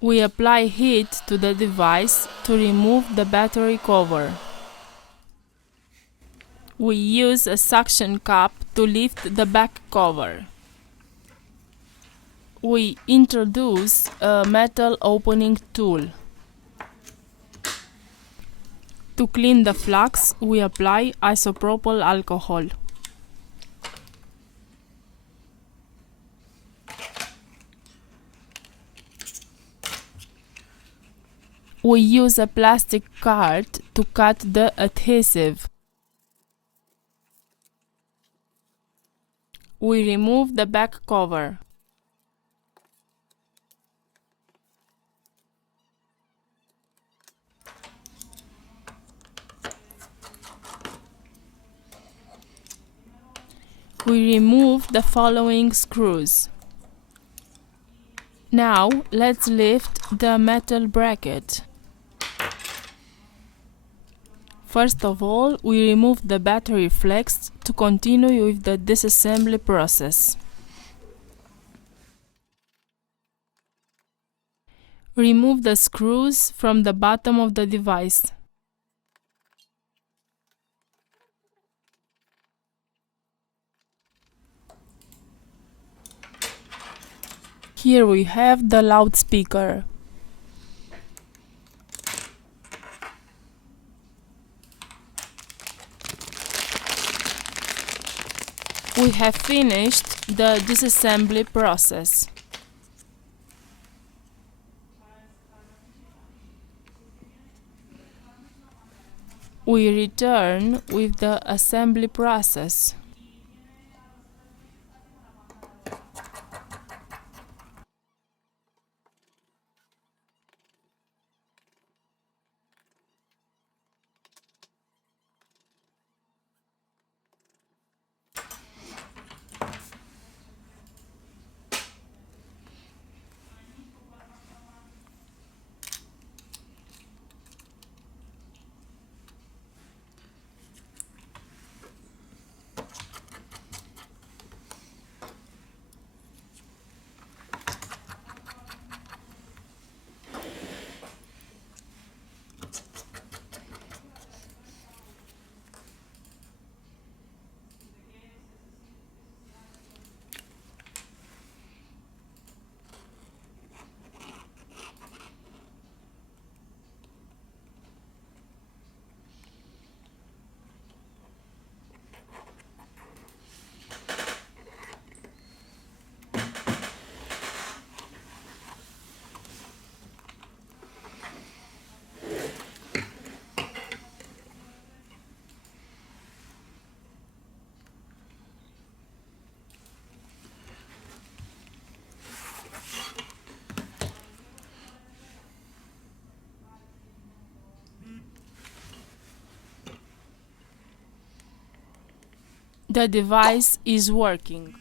We apply heat to the device to remove the battery cover. We use a suction cup to lift the back cover. We introduce a metal opening tool. To clean the flux, we apply isopropyl alcohol. We use a plastic card to cut the adhesive. We remove the back cover. We remove the following screws. Now let's lift the metal bracket. First of all, we remove the battery flex to continue with the disassembly process. Remove the screws from the bottom of the device. Here we have the loudspeaker. We have finished the disassembly process. We return with the assembly process. The device is working.